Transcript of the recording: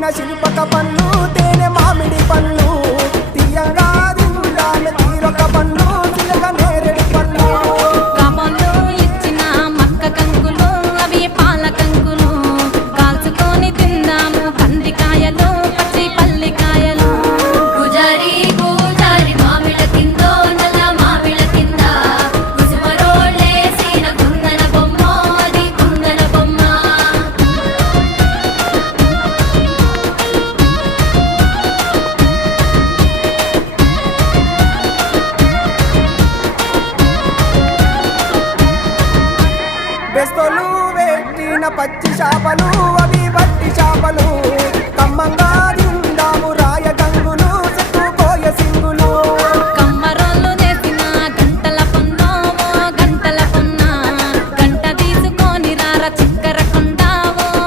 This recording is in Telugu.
పెట్టిన శిల్పక పళ్ళు తేనె మామిడి పళ్ళు తీయంగా తిందామె తీరొక పళ్ళు తిరగ నేరేడు పళ్ళు కాబోలు ఇచ్చిన మక్క కంకులు అవి పాల కంకులు కాల్చుకొని తిందాము కందికాయలు పచ్చి పల్లికాయలు పూజారి పూజారి మామిళ్ళ కిందో నల్ల మామిళ్ళ కింద కుసుమరోళ్ళేసిన కుందన బొమ్మ అది కుందన బొమ్మ బెస్తలు పెట్టిన పచ్చి చేపలు అవి వట్టి చేపలు కమ్మంగా